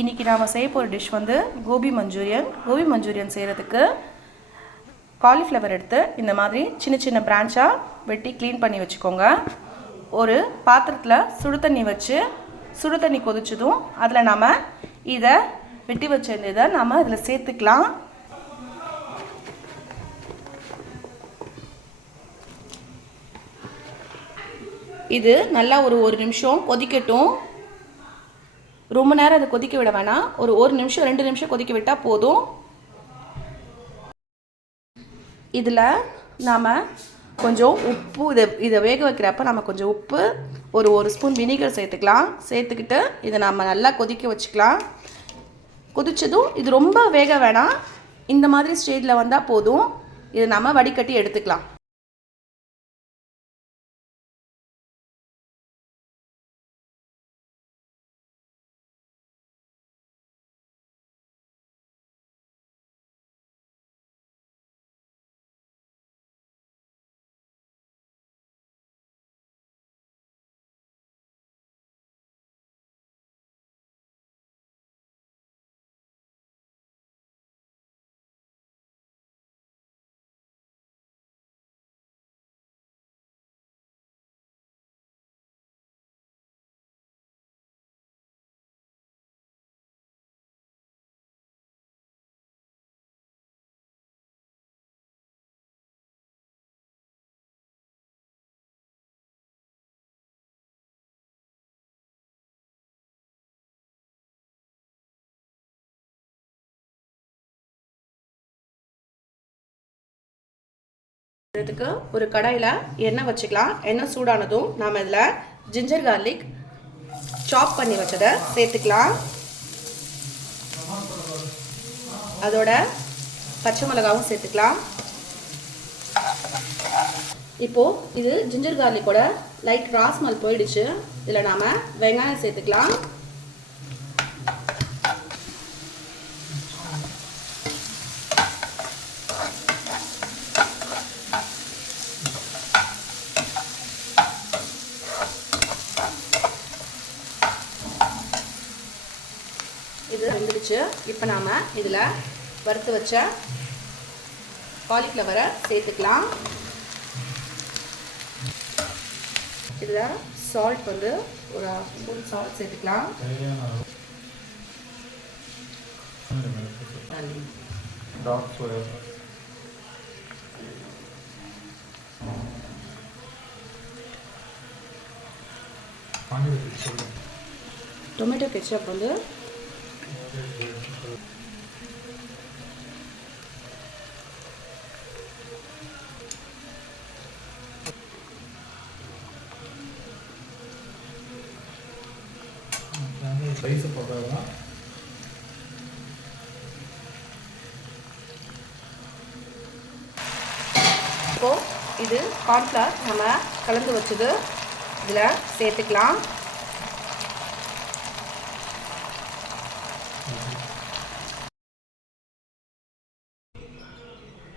இன்றைக்கி நாம் செய்ய போகிற டிஷ் வந்து கோபி மஞ்சூரியன் செய்கிறதுக்கு காலிஃப்ளவர் எடுத்து இந்த மாதிரி சின்ன சின்ன பிரான்ச்சாக வெட்டி க்ளீன் பண்ணி வச்சுக்கோங்க. ஒரு பாத்திரத்தில் சுடு தண்ணி வச்சு சுடு தண்ணி கொதிச்சதும் அதில் நாம் இதை வெட்டி வச்சிருந்ததை நாம் இதில் சேர்த்துக்கலாம். இது நல்லா ஒரு நிமிஷம் கொதிக்கட்டும். ரொம்ப நேரம் அதை கொதிக்க விட வேணாம். ஒரு நிமிஷம் 2 நிமிஷம் கொதிக்க விட்டால் போதும். இதில் நாம் கொஞ்சம் உப்பு, இதை வேக வைக்கிறப்ப நம்ம கொஞ்சம் உப்பு, ஒரு ஸ்பூன் வினிகர் சேர்த்துக்கலாம். சேர்த்துக்கிட்டு இதை நம்ம நல்லா கொதிக்க வச்சுக்கலாம். கொதித்ததும் இது ரொம்ப வேக வேணாம், இந்த மாதிரி ஸ்டேஜில் வந்தால் போதும். இதை நம்ம வடிகட்டி எடுத்துக்கலாம். இதுக்கு ஒரு கடாயில் எண்ணெய் வச்சுக்கலாம். எண்ணெய் சூடானதும் நாம் இதில் ஜிஞ்சர் கார்லிக் சாப் பண்ணி வச்சதை சேர்த்துக்கலாம். அதோட பச்சை மிளகாவும் சேர்த்துக்கலாம். இப்போது இது ஜிஞ்சர் கார்லிக்கோட லைட் ரா ஸ்மெல் போயிடுச்சு. இதில் நாம் வெங்காயம் சேர்த்துக்கலாம். இது வெந்துடுச்சு. இப்போ நாம் இதில் வறுத்து வச்ச காலிஃப்ளவரை சேர்த்துக்கலாம். இதில் சால்ட் வந்து ஒரு 1 ஸ்பூன் சால்ட் சேர்த்துக்கலாம். டொமேட்டோ கெச்சப் வந்து இப்போ இது கார்ன்ஃப்ளவர் நம்ம கலந்து வச்சது இதில் சேர்த்துக்கலாம்.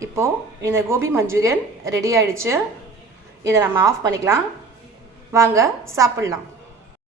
இப்போது இந்த கோபி மஞ்சூரியன் ரெடி ஆகிடுச்சு. இதை நம்ம ஆஃப் பண்ணிக்கலாம். வாங்க சாப்பிட்லாம்.